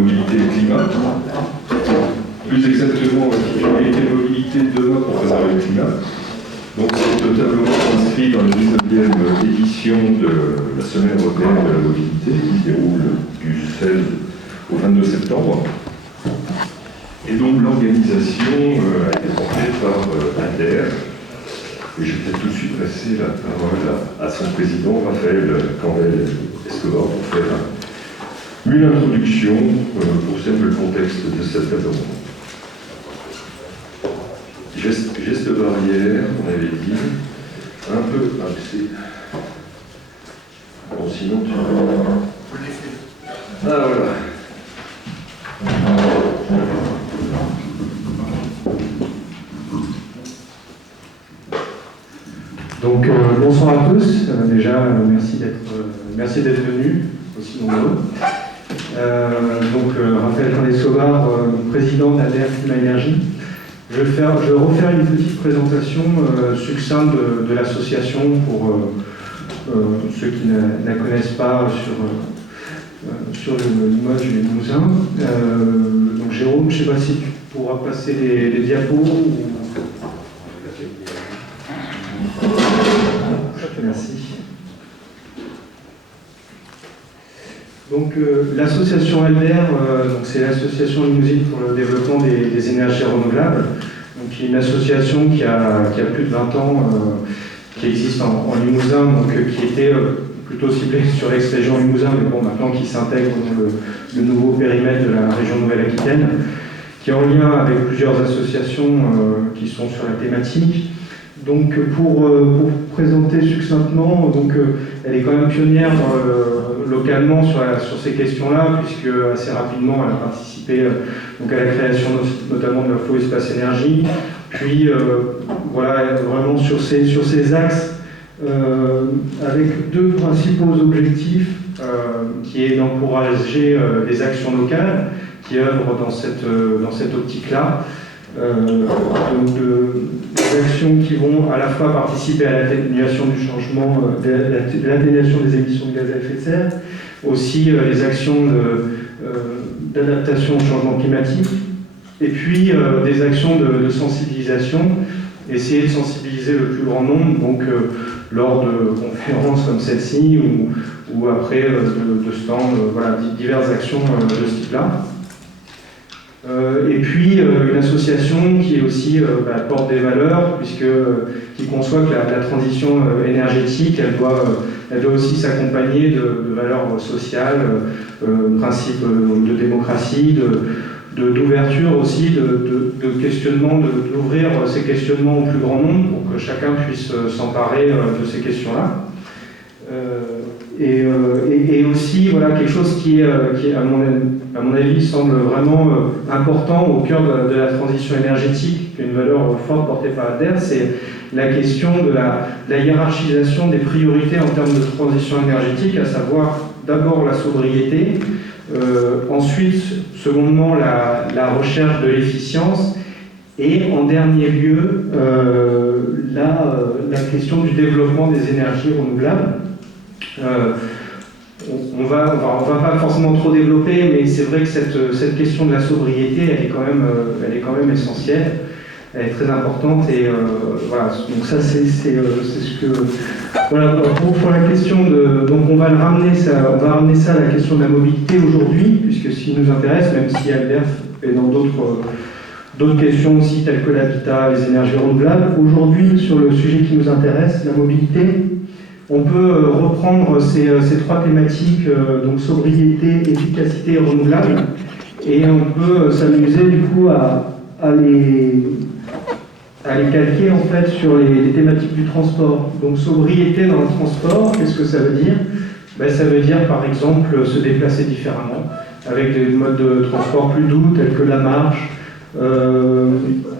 mobilité et le climat. Plus exactement, l'intitulé des mobilités de demain pour préserver le climat. Donc c'est notamment inscrit dans la 19e édition de la Semaine européenne de la mobilité qui se déroule du 16 au 22 septembre. Et donc l'organisation a été portée par ADER. Et je vais peut-être tout de suite passer la parole à son président, Raphaël Cambel-Escobar, pour faire une introduction pour servir le contexte de cette table ronde. Geste barrière, on avait dit, un peu axé. Bon, sinon tu... Ah, voilà. Donc, bonsoir à tous. Déjà, merci d'être venus, aussi nombreux. Raphaël Cambel-Escobar, président d'ADER Climat Énergie. Je vais refaire une petite présentation succincte de l'association pour ceux qui ne la connaissent pas sur l'image du Limousin. Donc Jérôme, je ne sais pas si tu pourras passer les diapos. Merci. Donc l'association ADER, c'est l'association Limousine pour le développement des énergies renouvelables, donc qui est une association qui a plus de 20 ans, qui existe en Limousin, donc qui était plutôt ciblée sur l'ex-région Limousin, mais bon, maintenant qui s'intègre dans le nouveau périmètre de la région Nouvelle-Aquitaine, qui est en lien avec plusieurs associations qui sont sur la thématique. Donc pour présenter succinctement, donc, elle est quand même pionnière localement sur ces questions-là, puisque assez rapidement elle a participé donc à la création notamment de la Flow Espace Énergie, puis voilà, vraiment sur ces axes, avec deux principaux objectifs, qui est d'encourager les actions locales qui œuvrent dans cette optique-là. Donc des actions qui vont à la fois participer à l'atténuation du changement, l'atténuation des émissions de gaz à effet de serre, aussi les actions d'adaptation au changement climatique, et puis des actions de sensibilisation, essayer de sensibiliser le plus grand nombre, donc lors de conférences comme celle-ci ou après de stands, voilà, diverses actions de ce type-là. Et puis une association qui est aussi porte des valeurs, qui conçoit que la transition énergétique, elle doit aussi s'accompagner de valeurs sociales, principes de démocratie, d'ouverture aussi, de questionnement, d'ouvrir ces questionnements au plus grand nombre pour que chacun puisse s'emparer de ces questions-là. Et aussi voilà, quelque chose qui à mon avis semble vraiment important au cœur de la transition énergétique, qui est une valeur forte portée par ADER, c'est la question de la hiérarchisation des priorités en termes de transition énergétique, à savoir d'abord la sobriété, ensuite, secondement, la recherche de l'efficience, et en dernier lieu, la question du développement des énergies renouvelables. On va pas forcément trop développer, mais c'est vrai que cette question de la sobriété, elle est quand même essentielle, elle est très importante, et voilà. Donc ça, c'est ce que voilà pour la question de. Donc on va ramener ça à la question de la mobilité aujourd'hui, puisque ce qui nous intéresse, même si Albert est dans d'autres questions aussi telles que l'habitat, les énergies renouvelables, aujourd'hui sur le sujet qui nous intéresse, la mobilité. On peut reprendre ces trois thématiques, donc sobriété, efficacité et renouvelable, et on peut s'amuser du coup à les calquer en fait sur les thématiques du transport. Donc sobriété dans le transport, qu'est-ce que ça veut dire? Ça veut dire par exemple se déplacer différemment, avec des modes de transport plus doux tels que la marche,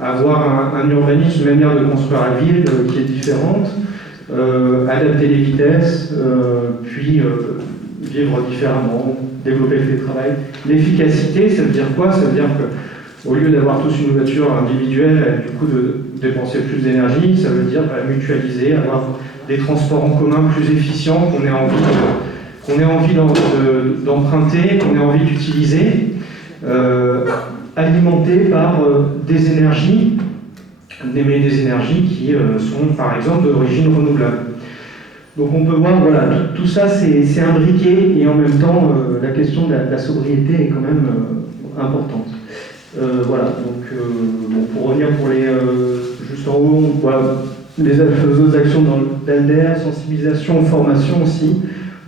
avoir un urbanisme, une manière de construire la ville qui est différente, adapter les vitesses, puis vivre différemment, développer le télétravail. L'efficacité, ça veut dire quoi? Ça veut dire qu'au lieu d'avoir tous une voiture individuelle, du coup de dépenser plus d'énergie, ça veut dire mutualiser, avoir des transports en commun plus efficients, qu'on qu'on ait envie d'emprunter, qu'on ait envie d'utiliser, alimentés par des énergies qui sont par exemple d'origine renouvelable. Donc on peut voir, voilà, tout ça c'est imbriqué et en même temps la question de la sobriété est quand même importante. Voilà, donc bon, pour revenir pour les juste en haut, on voit les autres actions dans l'ALDER, sensibilisation, formation aussi.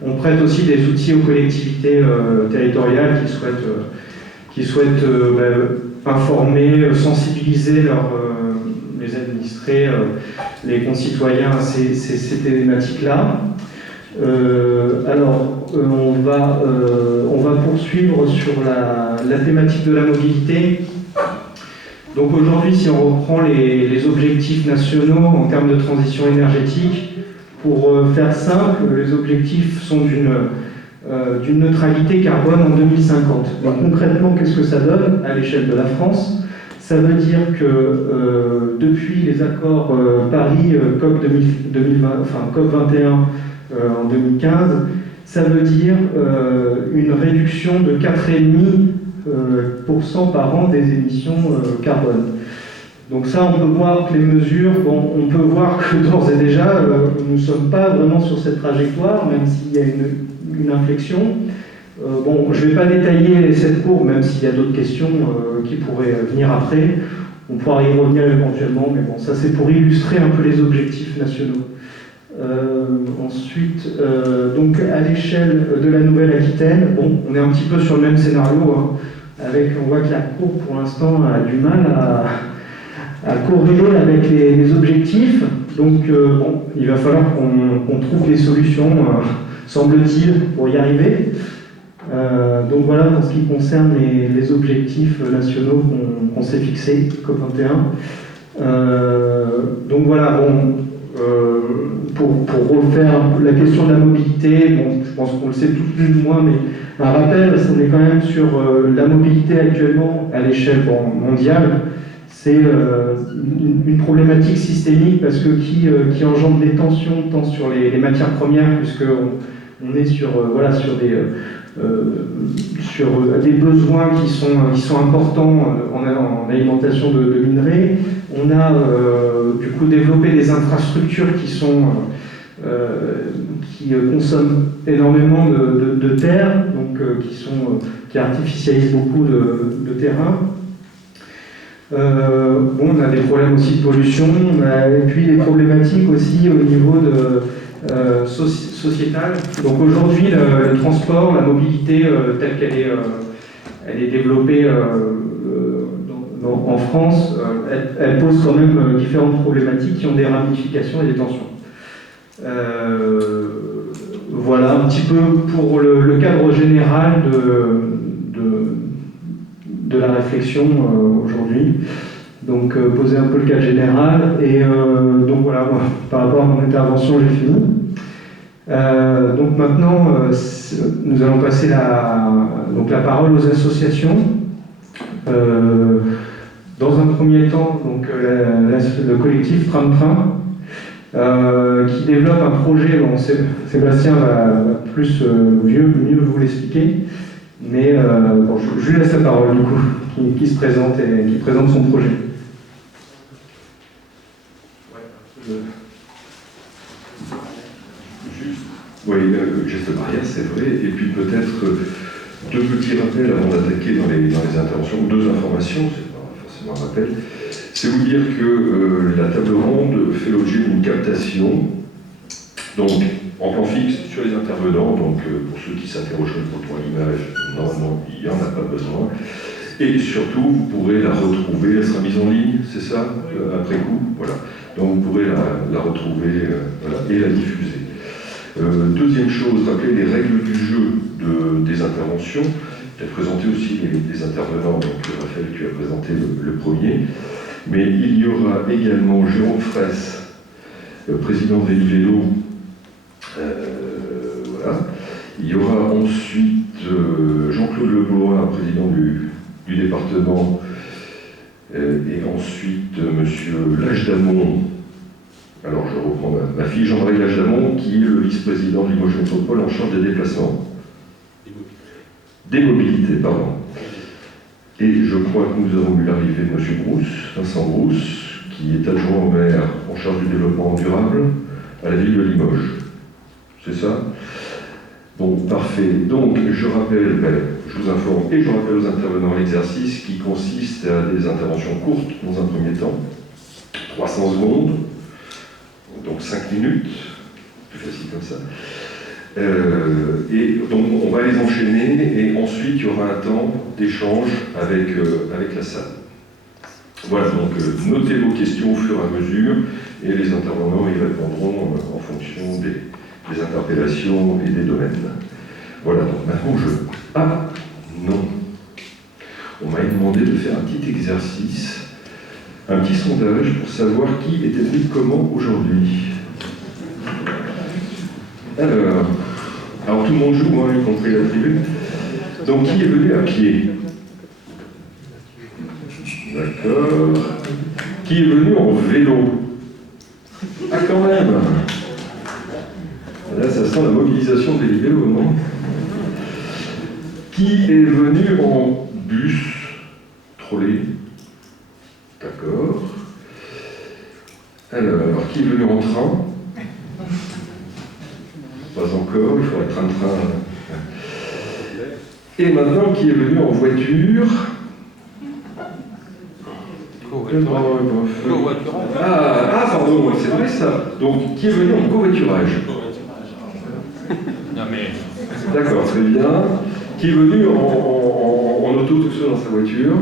On prête aussi des outils aux collectivités territoriales qui souhaitent informer, sensibiliser les administrés, les concitoyens à ces thématiques-là. Alors, on va poursuivre sur la thématique de la mobilité. Donc aujourd'hui, si on reprend les objectifs nationaux en termes de transition énergétique, pour faire simple, les objectifs sont d'une neutralité carbone en 2050. Donc concrètement, qu'est-ce que ça donne à l'échelle de la France ? Ça veut dire que depuis les accords Paris COP 21 en 2015, ça veut dire une réduction de 4,5% par an des émissions carbone. Donc ça, on peut voir que les mesures, bon, on peut voir que d'ores et déjà, nous ne sommes pas vraiment sur cette trajectoire, même s'il y a une inflexion. Bon, je ne vais pas détailler cette courbe, même s'il y a d'autres questions qui pourraient venir après. On pourra y revenir éventuellement, mais bon, ça c'est pour illustrer un peu les objectifs nationaux. Ensuite, donc à l'échelle de la Nouvelle-Aquitaine, bon, on est un petit peu sur le même scénario, hein, on voit que la courbe pour l'instant a du mal à corréler avec les objectifs. Donc bon, il va falloir qu'on trouve des solutions, semble-t-il, pour y arriver. Donc voilà pour ce qui concerne les objectifs nationaux qu'on s'est fixés, COP21. Donc voilà, bon, pour refaire la question de la mobilité, bon, je pense qu'on le sait tous plus ou moins, mais un rappel, on est quand même sur la mobilité actuellement à l'échelle mondiale. C'est une problématique systémique parce que qui engendre des tensions tant sur les matières premières, puisqu'on est sur des besoins qui sont importants en alimentation de minerais. On a du coup développé des infrastructures qui consomment énormément de terre, donc qui artificialisent beaucoup de terrain. On a des problèmes aussi de pollution, et puis des problématiques aussi au niveau sociétal. Donc aujourd'hui, le transport, la mobilité telle qu'elle est développée en France, elle pose quand même différentes problématiques qui ont des ramifications et des tensions. Voilà un petit peu pour le cadre général de la réflexion aujourd'hui. Donc poser un peu le cadre général et donc voilà, moi, par rapport à mon intervention, j'ai fini. Donc maintenant, nous allons passer la parole aux associations. Dans un premier temps, donc, le collectif Tram-Train, qui développe un projet, bon, Sébastien va mieux vous l'expliquer, mais bon, je lui laisse la parole du coup, qui se présente et qui présente son projet. Oui, geste barrière, c'est vrai, et puis peut-être deux petits rappels avant d'attaquer dans les interventions, ou deux informations, c'est pas forcément un rappel. C'est vous dire que la table ronde fait l'objet d'une captation, donc en plan fixe sur les intervenants, donc pour ceux qui s'interrogent pour l'image, non, il n'y en a pas besoin. Et surtout, vous pourrez la retrouver, elle sera mise en ligne, c'est ça, après coup, voilà. Donc vous pourrez la retrouver voilà, et la diffuser. Deuxième chose, rappelez les règles du jeu des interventions. Peut-être présenter aussi les intervenants, donc Raphaël, tu as présenté le premier. Mais il y aura également Jérôme Fraisse, président de Vélo. Voilà. Il y aura ensuite Jean-Claude Lebois, président du département, et ensuite Monsieur Lage d'Amont, Alors je reprends ma fille Jean-Marie Lagedamont, qui est le vice-président de Limoges Métropole en charge des déplacements. Des mobilités, pardon. Et je crois que nous avons eu l'arrivée de M. Brousse, Vincent Brousse, qui est adjoint au maire en charge du développement durable à la ville de Limoges. C'est ça? Bon, parfait. Donc, je rappelle, je vous informe et je rappelle aux intervenants l'exercice qui consiste à des interventions courtes dans un premier temps, 300 secondes, donc 5 minutes, plus facile comme ça. Et donc, on va les enchaîner et ensuite, il y aura un temps d'échange avec la salle. Voilà, donc notez vos questions au fur et à mesure et les intervenants y répondront en fonction des interpellations et des domaines. Voilà, donc maintenant Ah, non. On m'a demandé de faire un petit exercice, un petit sondage pour savoir qui était venu comment aujourd'hui. Alors tout le monde joue, y compris la tribune. Donc qui est venu à pied? D'accord. Qui est venu en vélo? Ah, quand même. Là, ça sent la mobilisation des vélos, non? Qui est venu en bus, trolley? D'accord. Alors, qui est venu en train? Pas encore, il faudrait train-train. Et maintenant, qui est venu en voiture? Pardon, c'est vrai ça. Donc, qui est venu en covoiturage? D'accord, très bien. Qui est venu en auto tout seul dans sa voiture?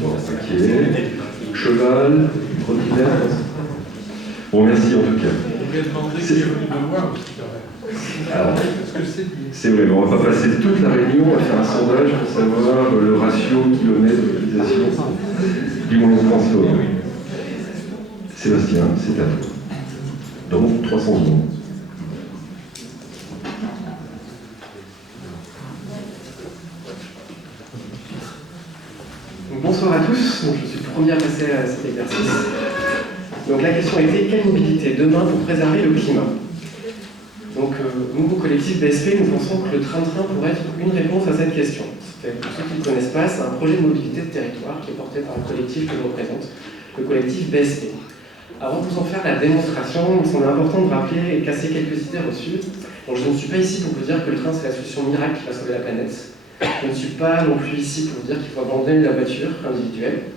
Bon, ok. Cheval, trottinette. Bon, merci en tout cas. C'est vrai, on ne va pas passer toute la réunion à faire un sondage pour savoir le ratio kilomètre d'utilisation du moyen de transport. Sébastien, c'est à toi. Donc, 300 secondes. Bonsoir à tous, donc, je suis le premier à passer à cet exercice. Donc la question était quelle mobilité demain pour préserver le climat? Donc nous, au collectif BSP, nous pensons que le train-train pourrait être une réponse à cette question. Pour ceux qui ne connaissent pas, c'est un projet de mobilité de territoire qui est porté par un collectif que je représente, le collectif BSP. Avant de vous en faire la démonstration, il me semble important de rappeler et casser quelques idées reçues. Donc je ne suis pas ici pour vous dire que le train c'est la solution miracle qui va sauver la planète. Je ne suis pas non plus ici pour vous dire qu'il faut abandonner la voiture individuelle.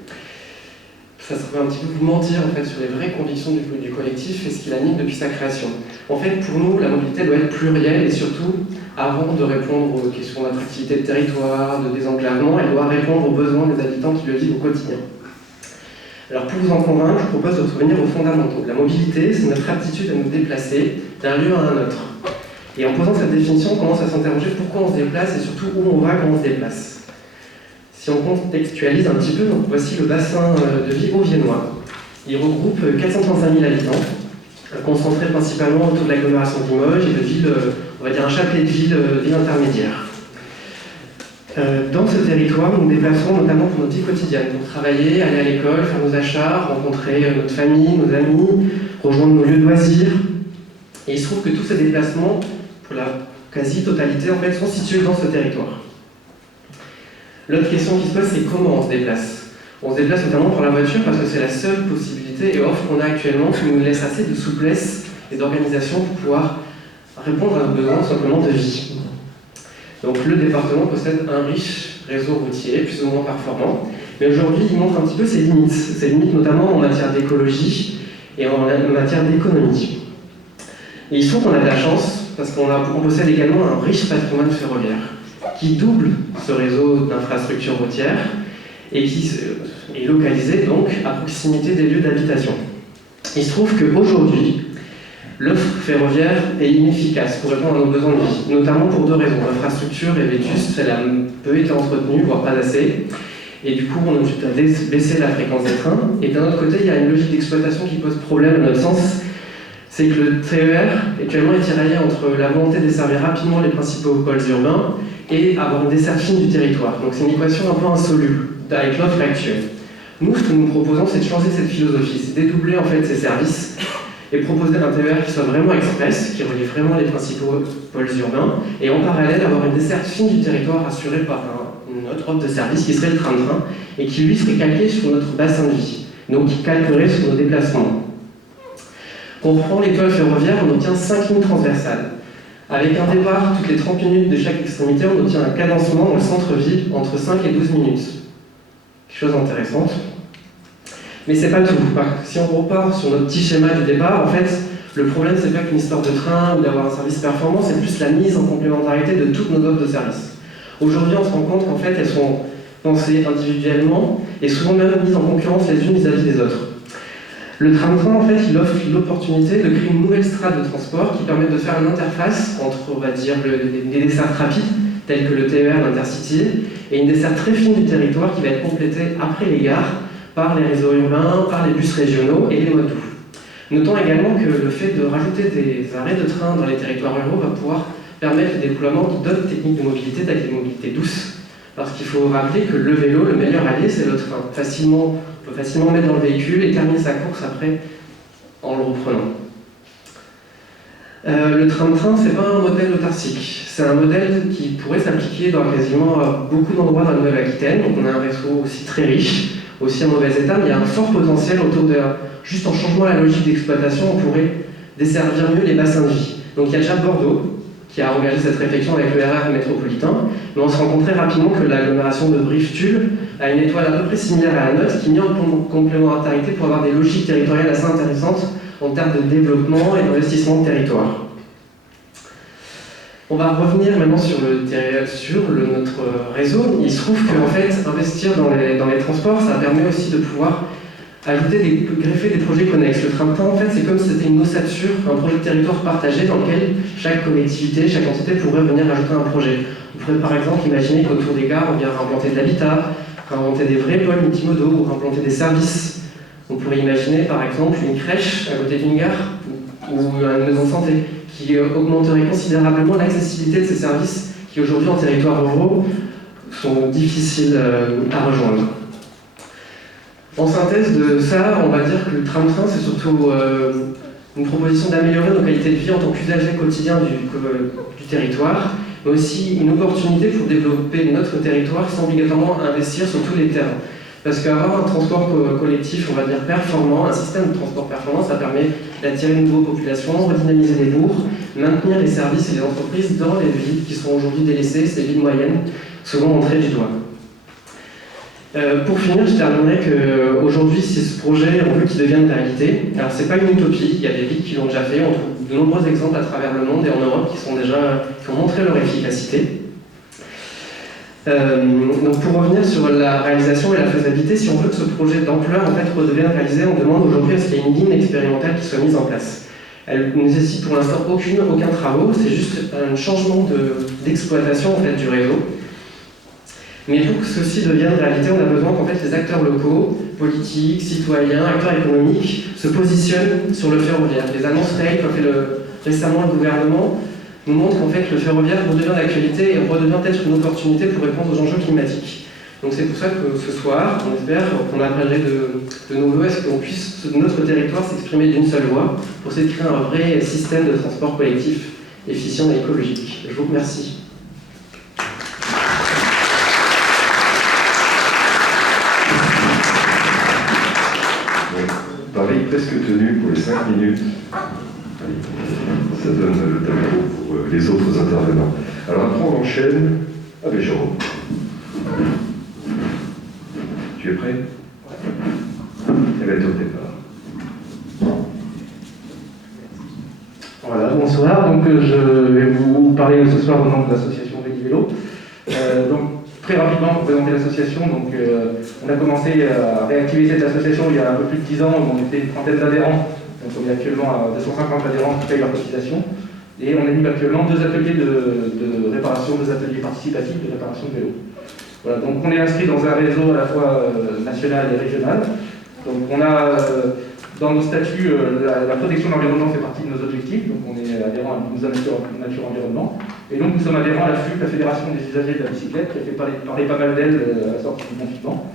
Ça serait un petit peu vous mentir en fait, sur les vraies convictions du collectif et ce qui l'anime depuis sa création. En fait, pour nous, la mobilité doit être plurielle et surtout, avant de répondre aux questions d'attractivité de territoire, de désenclavement, elle doit répondre aux besoins des habitants qui le vivent au quotidien. Alors pour vous en convaincre, je propose de revenir aux fondamentaux. La mobilité, c'est notre aptitude à nous déplacer d'un lieu à un autre. Et en posant cette définition, on commence à s'interroger pourquoi on se déplace et surtout où on va quand on se déplace. Si on contextualise un petit peu, donc voici le bassin de vie auviennois. Il regroupe 435 000 habitants, concentrés principalement autour de l'agglomération de Limoges et de villes, on va dire un chapelet de villes intermédiaires. Dans ce territoire, nous nous déplaçons notamment pour notre vie quotidienne, pour travailler, aller à l'école, faire nos achats, rencontrer notre famille, nos amis, rejoindre nos lieux de loisirs. Et il se trouve que tous ces déplacements, pour la quasi-totalité, en fait, sont situés dans ce territoire. L'autre question qui se pose, c'est comment on se déplace. On se déplace notamment par la voiture parce que c'est la seule possibilité et offre qu'on a actuellement qui nous laisse assez de souplesse et d'organisation pour pouvoir répondre à nos besoins simplement de vie. Donc le département possède un riche réseau routier, plus ou moins performant, mais aujourd'hui il montre un petit peu ses limites notamment en matière d'écologie et en matière d'économie. Et il se trouve qu'on a de la chance parce qu'on possède également un riche patrimoine ferroviaire qui double ce réseau d'infrastructures routières et qui est localisé donc à proximité des lieux d'habitation. Il se trouve qu'aujourd'hui, l'offre ferroviaire est inefficace pour répondre à nos besoins de vie, notamment pour deux raisons. L'infrastructure est vétuste, elle a peu été entretenue, voire pas assez, et du coup on est obligé de baisser la fréquence des trains. Et d'un autre côté, il y a une logique d'exploitation qui pose problème à notre sens, c'est que le TER actuellement est tiraillé entre la volonté de desservir rapidement les principaux pôles urbains et avoir une desserte fine du territoire. Donc c'est une équation un peu insoluble avec l'offre actuelle. Nous, ce que nous proposons, c'est de changer cette philosophie, c'est dédoubler en fait ces services et proposer un TER qui soit vraiment express, qui relie vraiment les principaux pôles urbains, et en parallèle avoir une desserte fine du territoire assurée par une autre offre de service qui serait le train-train, et qui lui serait calqué sur notre bassin de vie, donc qui calquerait sur nos déplacements. Quand on reprend l'étoile ferroviaire, on obtient 5 lignes transversales. Avec un départ toutes les 30 minutes de chaque extrémité, on obtient un cadencement dans le centre-ville entre 5 et 12 minutes. Quelque chose d'intéressant. Mais c'est pas tout. Si on repart sur notre petit schéma du départ, en fait, le problème c'est pas qu'une histoire de train ou d'avoir un service performant, c'est plus la mise en complémentarité de toutes nos offres de services. Aujourd'hui, on se rend compte qu'en fait, elles sont pensées individuellement et souvent même mises en concurrence les unes vis-à-vis des autres. Le train-train, en fait, il offre l'opportunité de créer une nouvelle strate de transport qui permet de faire une interface entre, on va dire, des dessertes rapides, telles que le TER, l'Intercity, et une desserte très fine du territoire qui va être complétée après les gares par les réseaux urbains, par les bus régionaux et les modes doux. Notons également que le fait de rajouter des arrêts de train dans les territoires ruraux va pouvoir permettre le déploiement d'autres techniques de mobilité, telles que les mobilités douces, parce qu'il faut rappeler que le vélo, le meilleur allié, c'est le train. On peut facilement mettre dans le véhicule et terminer sa course après en le reprenant. Le train-train, c'est pas un modèle autarcique. C'est un modèle qui pourrait s'appliquer dans quasiment beaucoup d'endroits dans la Nouvelle-Aquitaine. Donc on a un réseau aussi très riche, aussi en mauvais état, mais il y a un fort potentiel autour de... Juste en changeant la logique d'exploitation, on pourrait desservir mieux les bassins de vie. Donc il y a déjà Bordeaux, qui a engagé cette réflexion avec le RR métropolitain, mais on se rend compte très rapidement que l'agglomération de Brive-Tulle a une étoile à peu près similaire à la nôtre, qui met en complémentarité pour avoir des logiques territoriales assez intéressantes en termes de développement et d'investissement de territoire. On va revenir maintenant sur notre réseau. Il se trouve qu'en fait, investir dans les transports, ça permet aussi de pouvoir greffer des projets connexes. Le train-train, en fait, c'est comme si c'était une ossature, un projet de territoire partagé dans lequel chaque collectivité, chaque entité pourrait venir ajouter un projet. On pourrait par exemple imaginer qu'autour des gares, on vient implanter de l'habitat, implanter des vrais pôles multimodaux ou implanter des services. On pourrait imaginer par exemple une crèche à côté d'une gare ou une maison de santé qui augmenterait considérablement l'accessibilité de ces services qui aujourd'hui en territoire ruraux sont difficiles à rejoindre. En synthèse de ça, on va dire que le train-train, c'est surtout une proposition d'améliorer nos qualités de vie en tant qu'usagers quotidiens du territoire, mais aussi une opportunité pour développer notre territoire sans obligatoirement investir sur tous les terrains. Parce qu'avoir un transport collectif, on va dire performant, un système de transport performant, ça permet d'attirer une nouvelle population, redynamiser les bourgs, maintenir les services et les entreprises dans les villes qui sont aujourd'hui délaissées, ces villes moyennes, souvent montrées du doigt. Pour finir, je terminerai qu'aujourd'hui, si ce projet, on veut qu'il devienne réalité, alors c'est pas une utopie, il y a des villes qui l'ont déjà fait, on trouve de nombreux exemples à travers le monde et en Europe qui ont montré leur efficacité. Donc pour revenir sur la réalisation et la faisabilité, si on veut que ce projet d'ampleur en fait redevienne réalisé, on demande aujourd'hui à ce qu'il y ait une ligne expérimentale qui soit mise en place. Elle ne nécessite pour l'instant aucun travaux, c'est juste un changement d'exploitation en fait, du réseau. Mais pour que ceci devienne réalité, on a besoin qu'en fait les acteurs locaux, politiques, citoyens, acteurs économiques se positionnent sur le ferroviaire. Les annonces réelles qu'a fait récemment le gouvernement nous montrent qu'en fait le ferroviaire redevient d'actualité et redevient peut-être une opportunité pour répondre aux enjeux climatiques. Donc c'est pour ça que ce soir, on espère qu'on appellerait de nos voeux à ce qu'on puisse, notre territoire, s'exprimer d'une seule voix pour essayer de créer un vrai système de transport collectif efficient et écologique. Je vous remercie. Pareil, presque tenu pour les 5 minutes. Ça donne le tableau pour les autres intervenants. Alors après on enchaîne avec Jérôme. Tu es prêt? Elle va être au départ. Voilà, bonsoir. Donc je vais vous parler ce soir au nom de l'association Vélo. Donc très rapidement pour présenter l'association, on a commencé à réactiver cette association il y a un peu plus de 10 ans, on était une trentaine d'adhérents, donc on est actuellement à 250 adhérents qui payent leur cotisation, et on anime actuellement 2 ateliers de réparation, 2 ateliers participatifs de réparation de vélo. Voilà, donc on est inscrit dans un réseau à la fois national et régional. Donc on a dans nos statuts la protection de l'environnement fait partie de nos objectifs, donc on est adhérent à la nature environnement. Et donc nous sommes adhérents à la FUB, la Fédération des usagers de la bicyclette, qui a fait parler pas mal d'elle à la sortie du confinement.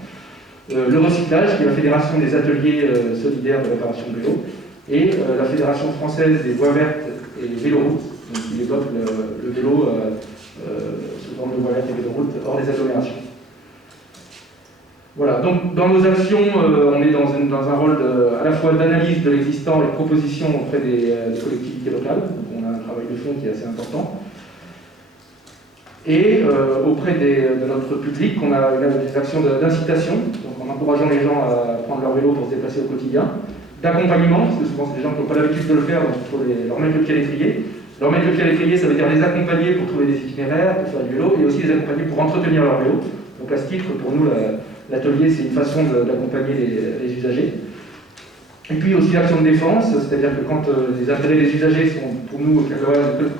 le recyclage, qui est la Fédération des ateliers solidaires de réparation de vélo, et la Fédération française des voies vertes et véloroutes, qui développe le vélo sous forme de voies vertes et véloroutes hors des agglomérations. Voilà, donc dans nos actions, on est dans un rôle à la fois d'analyse de l'existant et de proposition auprès des collectivités locales. Donc on a un travail de fond qui est assez important. Et auprès de notre public, on a des actions d'incitation, donc en encourageant les gens à prendre leur vélo pour se déplacer au quotidien, d'accompagnement, parce que souvent c'est des gens qui n'ont pas l'habitude de le faire, donc il faut leur mettre le pied à l'étrier. Leur mettre le pied à l'étrier, ça veut dire les accompagner pour trouver des itinéraires, pour faire du vélo, et aussi les accompagner pour entretenir leur vélo. Donc à ce titre, pour nous, l'atelier, c'est une façon d'accompagner les usagers. Et puis aussi l'action de défense, c'est-à-dire que quand les intérêts des usagers sont, pour nous,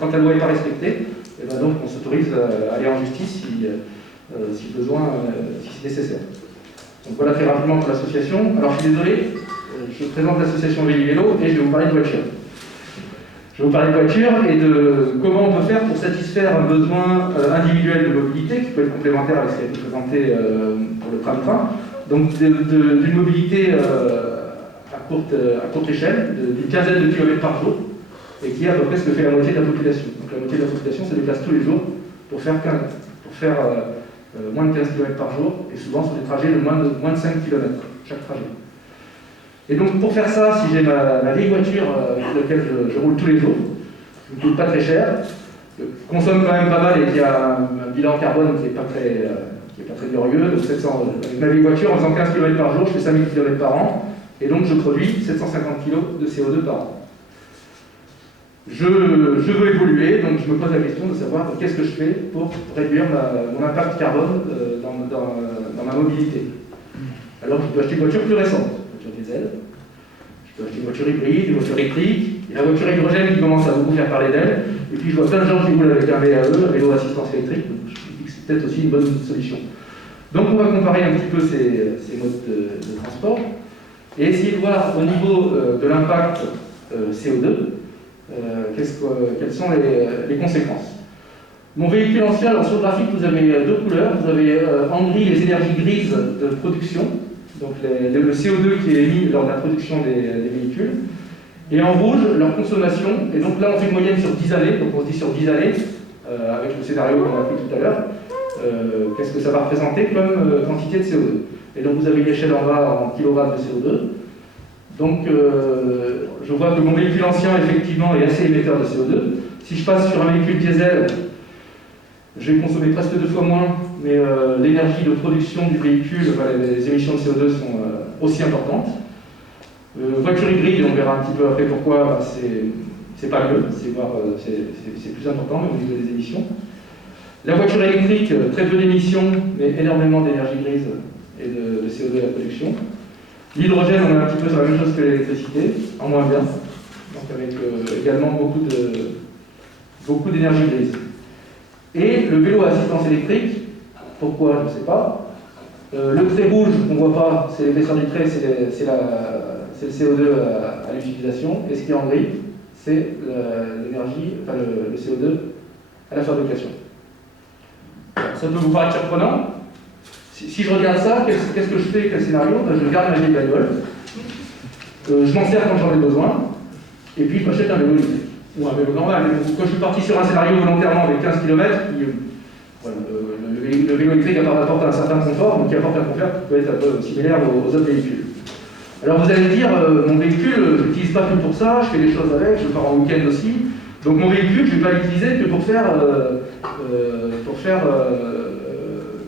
quand la loi n'est pas respectée, et ben donc on s'autorise à aller en justice si besoin, si c'est nécessaire. Donc voilà très rapidement pour l'association. Alors je suis désolé, je présente l'association Vélo et je vais vous parler de voiture. Je vais vous parler de voiture et de comment on peut faire pour satisfaire un besoin individuel de mobilité, qui peut être complémentaire avec ce qui a été présenté pour le tram-train. Donc d'une mobilité à courte échelle, d'une quinzaine de kilomètres par jour, et qui est à peu près ce que fait la moitié de la population. Donc la moitié de la population se déplace tous les jours pour faire moins de 15 km par jour, et souvent sur des trajets de moins de 5 km chaque trajet. Et donc pour faire ça, si j'ai ma vieille voiture avec laquelle je roule tous les jours, qui ne coûte pas très cher, qui consomme quand même pas mal et qui a un bilan carbone qui n'est pas très glorieux, donc avec ma vieille voiture, en faisant 15 km par jour, je fais 5000 km par an, et donc je produis 750 kg de CO2 par an. Je veux évoluer, donc je me pose la question de savoir qu'est-ce que je fais pour réduire mon impact carbone dans ma mobilité. Alors je peux acheter une voiture plus récente, une voiture diesel, je peux acheter une voiture hybride, une voiture électrique, il y a la voiture hydrogène qui commence à beaucoup faire parler d'elle, et puis je vois plein de gens qui roulent avec un VAE, un vélo d'assistance électrique, donc je me dis que c'est peut-être aussi une bonne solution. Donc on va comparer un petit peu ces modes de transport, et essayer de voir au niveau de l'impact CO2, quelles sont les conséquences. Mon véhicule ancien, alors sur le graphique, vous avez deux couleurs. Vous avez en gris les énergies grises de production, donc le CO2 qui est émis lors de la production des véhicules, et en rouge, leur consommation. Et donc là, on fait une moyenne sur 10 années, donc on se dit sur 10 années, avec le scénario qu'on a fait tout à l'heure, qu'est-ce que ça va représenter comme quantité de CO2. Et donc vous avez une échelle en bas en kilowatts de CO2. Donc, je vois que mon véhicule ancien, effectivement, est assez émetteur de CO2. Si je passe sur un véhicule diesel, je vais consommer presque 2 fois moins, mais l'énergie de production du véhicule, les émissions de CO2 sont aussi importantes. Voiture hybride, on verra un petit peu après pourquoi c'est pas mieux, c'est plus important au niveau des émissions. La voiture électrique, très peu d'émissions, mais énormément d'énergie grise et de CO2 à la production. L'hydrogène, on est un petit peu sur la même chose que l'électricité, en moins bien, donc avec également beaucoup d'énergie grise. Et le vélo à assistance électrique, pourquoi, je ne sais pas. Le trait rouge qu'on ne voit pas, c'est l'épaisseur du trait, c'est le CO2 à l'utilisation, et ce qui est en gris, c'est l'énergie, enfin le CO2 à la fabrication. Ça peut vous paraître surprenant. Si je regarde ça, qu'est-ce que je fais, quel scénario? Je garde ma vieille bagnole, je m'en sers quand j'en ai besoin, et puis je m'achète un vélo électrique, ou un vélo normal. Quand je suis parti sur un scénario volontairement avec 15 km, le vélo électrique apporte un certain confort, donc il apporte un confort qui peut être un peu similaire aux autres véhicules. Alors vous allez me dire, mon véhicule, je ne l'utilise pas que pour ça, je fais des choses avec, je pars en week-end aussi, donc mon véhicule, je ne vais pas l'utiliser que pour faire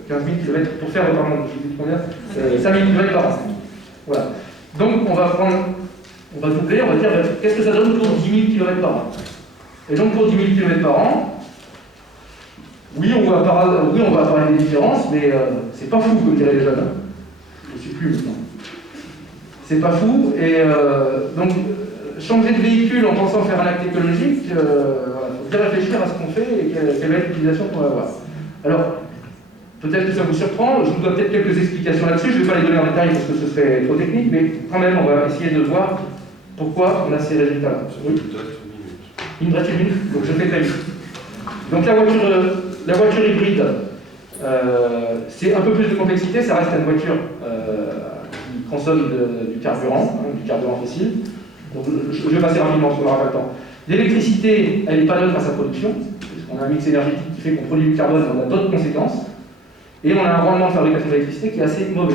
15 000 km, pour faire, pardon, je dis combien 5 000 km par an. Voilà. Donc on va doubler, on va dire qu'est-ce que ça donne pour 10 000 km par an. Et donc pour 10 000 km par an, oui, on va apparaître des différences, mais c'est pas fou, comme diraient les jeunes. Je ne suis plus maintenant. C'est pas fou, et donc changer de véhicule en pensant faire un acte écologique, il faut bien réfléchir à ce qu'on fait et quelle va être l'utilisation qu'on va avoir. Alors, peut-être que ça vous surprend, je vous donne peut-être quelques explications là-dessus, je ne vais pas les donner en détail parce que ce serait trop technique, mais quand même, on va essayer de voir pourquoi on a ces résultats-là. Oui. Il me reste une minute, donc je fais très vite. Donc la voiture hybride, c'est un peu plus de complexité, ça reste une voiture consomment du carburant, du carburant fossile. Donc, je vais passer rapidement parce qu'on n'aura pas le temps. L'électricité, elle n'est pas neutre à sa production, puisqu'on a un mix énergétique qui fait qu'on produit du carbone, on a d'autres conséquences. Et on a un rendement de fabrication d'électricité qui est assez mauvais.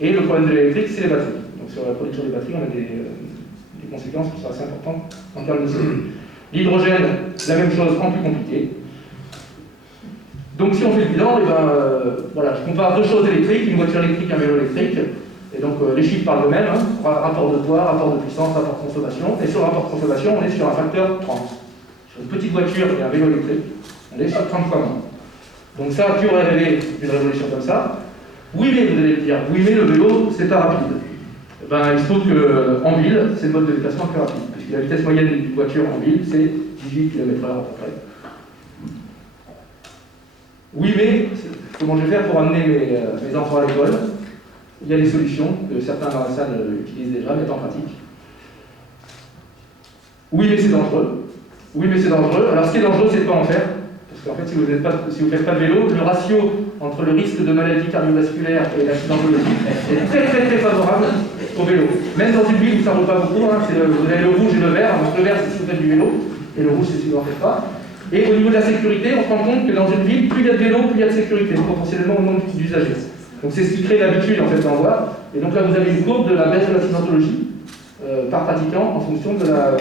Et le problème de l'électrique, c'est les batteries. Donc sur la production des batteries, on a des conséquences qui sont assez importantes en termes de CO2. L'hydrogène, la même chose, en plus compliqué. Donc si on fait le bilan, et voilà, je compare deux choses électriques, une voiture électrique et un vélo électrique. Et donc les chiffres parlent d'eux-mêmes, hein. Rapport de poids, rapport de puissance, rapport de consommation. Et sur le rapport de consommation, on est sur un facteur 30. Sur une petite voiture et un vélo électrique, on est sur 30 fois moins. Donc ça, qui aurait rêvé d'une révolution comme ça? Oui, mais vous allez me dire, oui, mais le vélo, c'est pas rapide. Il se trouve qu'en ville, c'est le mode de déplacement le plus rapide. Puisque la vitesse moyenne d'une voiture en ville, c'est 18 km/h à peu près. Oui, mais comment je vais faire pour amener mes enfants à l'école? Il y a des solutions que certains dans la salle utilisent déjà, mettent en pratique. Oui, mais c'est dangereux. Oui, mais c'est dangereux. Alors, ce qui est dangereux, c'est de ne pas en faire. Parce qu'en fait, si vous ne faites pas de vélo, le ratio entre le risque de maladie cardiovasculaire et l'accidentologie est très très très favorable au vélo. Même dans une ville où ça ne roule pas beaucoup, hein, vous avez le rouge et le vert. Donc le vert, c'est si vous faites du vélo, et le rouge, c'est si vous n'en faites pas. Et au niveau de la sécurité, on se rend compte que dans une ville, plus il y a de vélos, plus il y a de sécurité, proportionnellement au nombre d'usagers. Donc c'est ce qui crée l'habitude en fait d'en voir. Et donc là, vous avez une courbe de la baisse de l'accidentologie par pratiquant en fonction de la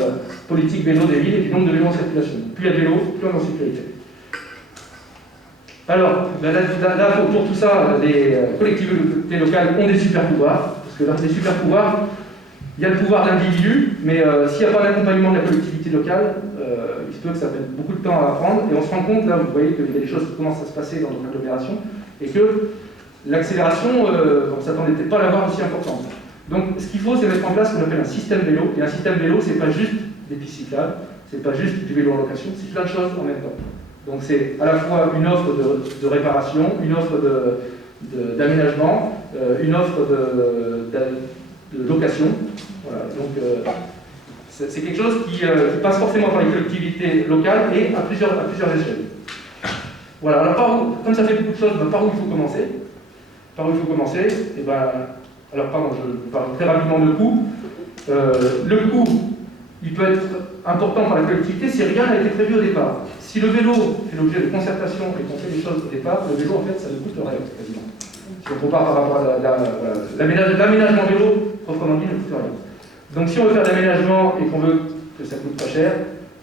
politique vélo des villes et du nombre de vélos en circulation. Plus il y a de vélos, plus on est en sécurité. Alors, là, pour tout ça, les collectivités locales ont des super pouvoirs, parce que dans les super pouvoirs, il y a le pouvoir d'individu, mais s'il n'y a pas d'accompagnement de la collectivité locale, il se peut que ça mette beaucoup de temps à apprendre, et on se rend compte, là, vous voyez qu'il y a des choses qui commencent à se passer dans nos agglomérations, et que l'accélération, on ne s'attendait peut-être pas à l'avoir aussi importante. Donc, ce qu'il faut, c'est mettre en place ce qu'on appelle un système vélo, et un système vélo, c'est pas juste des pistes cyclables, c'est pas juste du vélo en location, c'est plein de choses en même temps. Donc c'est à la fois une offre de réparation, une offre d'aménagement, une offre de location. Voilà. Donc c'est quelque chose qui passe forcément par les collectivités locales et à plusieurs échelles. Voilà, alors comme ça fait beaucoup de choses, par où il faut commencer? Par où il faut commencer? Alors pardon, je parle très rapidement de coût. Le coût, il peut être important par la collectivité si rien n'a été prévu au départ. Si le vélo fait l'objet de concertation et qu'on fait les choses au départ, le vélo, en fait, ça ne coûte rien, quasiment. Si on compare par rapport à l'aménagement vélo, proprement dit, ne coûte rien. Donc si on veut faire d'aménagement et qu'on veut que ça coûte pas cher,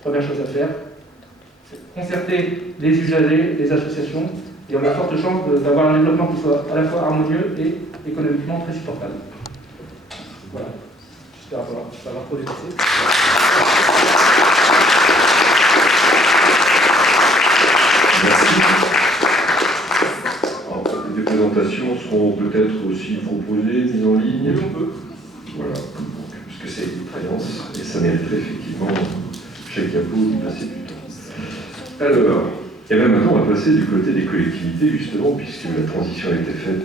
première chose à faire, c'est concerter les usagers, les associations, et on a forte chance d'avoir un développement qui soit à la fois harmonieux et économiquement très supportable. Voilà. J'espère avoir trop dépassé. Merci. Alors, des présentations seront peut-être aussi proposées, mises en ligne. Oui, on peut. Voilà, puisque c'est une créance et ça mériterait effectivement chaque diapo d'y passer du temps. Alors, et bien maintenant on va passer du côté des collectivités justement, puisque la transition a été faite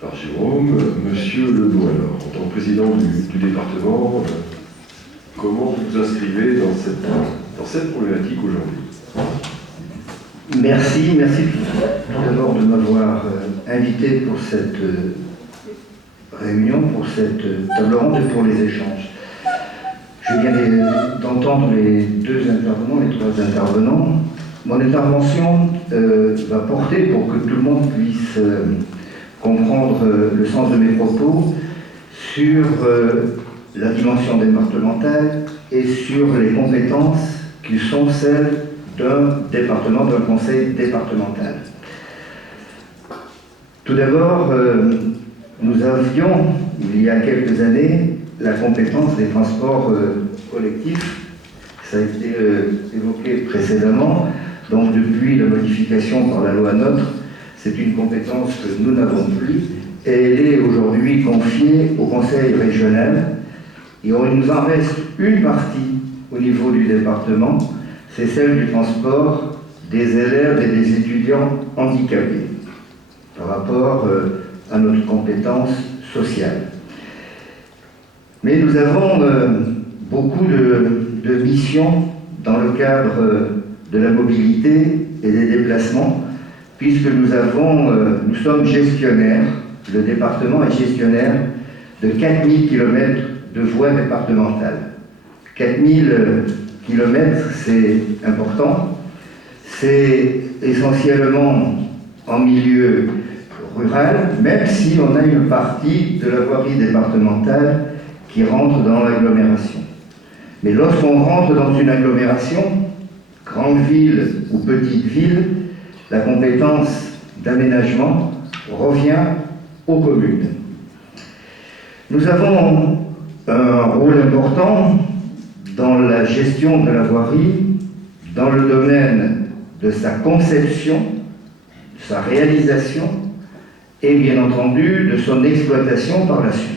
par Jérôme. Monsieur Ledoux, alors, en tant que président du département, comment vous vous inscrivez dans cette problématique aujourd'hui? Merci tout d'abord de m'avoir invité pour cette réunion, pour cette table ronde et pour les échanges. Je viens d'entendre les trois intervenants. Mon intervention va porter, pour que tout le monde puisse comprendre le sens de mes propos, sur la dimension départementale et sur les compétences qui sont celles d'un département, d'un conseil départemental. Tout d'abord, nous avions, il y a quelques années, la compétence des transports collectifs. Ça a été évoqué précédemment. Donc, depuis la modification par la loi NOTRe, c'est une compétence que nous n'avons plus. Et elle est aujourd'hui confiée au conseil régional. Et il nous en reste une partie au niveau du département. C'est celle du transport des élèves et des étudiants handicapés par rapport à notre compétence sociale. Mais nous avons beaucoup de missions dans le cadre de la mobilité et des déplacements, puisque nous sommes gestionnaires le département est gestionnaire de 4000 km de voies départementales. 4000 km, c'est important. C'est essentiellement en milieu rural, même si on a une partie de la voirie départementale qui rentre dans l'agglomération. Mais lorsqu'on rentre dans une agglomération, grande ville ou petite ville, la compétence d'aménagement revient aux communes. Nous avons un rôle important dans la gestion de la voirie, dans le domaine de sa conception, de sa réalisation et bien entendu de son exploitation par la suite.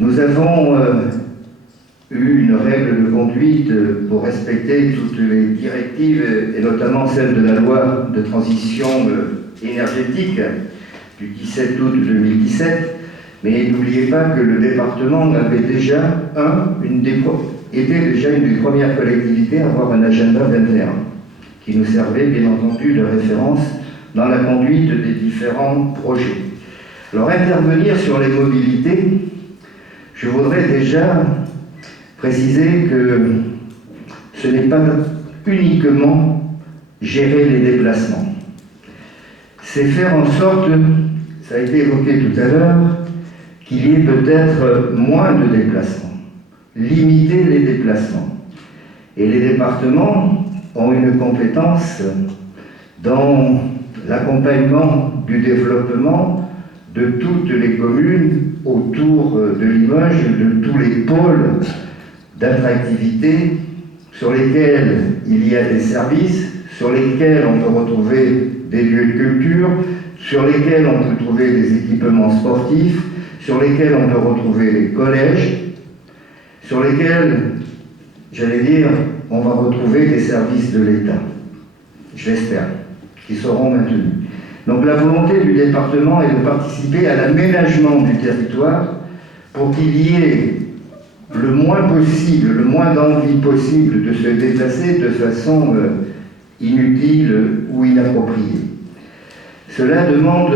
Nous avons eu une règle de conduite pour respecter toutes les directives et notamment celle de la loi de transition énergétique du 17 août 2017, mais n'oubliez pas que le département avait déjà était déjà une des premières collectivités à avoir un agenda 21 qui nous servait bien entendu de référence dans la conduite des différents projets. Alors intervenir sur les mobilités, je voudrais déjà préciser que ce n'est pas uniquement gérer les déplacements. C'est faire en sorte, ça a été évoqué tout à l'heure, qu'il y ait peut-être moins de déplacements, limiter les déplacements. Et les départements ont une compétence dans l'accompagnement du développement de toutes les communes autour de Limoges, de tous les pôles d'attractivité sur lesquels il y a des services, sur lesquels on peut retrouver des lieux de culture, sur lesquels on peut trouver des équipements sportifs, sur lesquels on peut retrouver des collèges, sur lesquels, j'allais dire, on va retrouver des services de l'État, j'espère, qui seront maintenus. Donc la volonté du département est de participer à l'aménagement du territoire pour qu'il y ait le moins possible, le moins d'envie possible de se déplacer de façon inutile ou inappropriée. Cela demande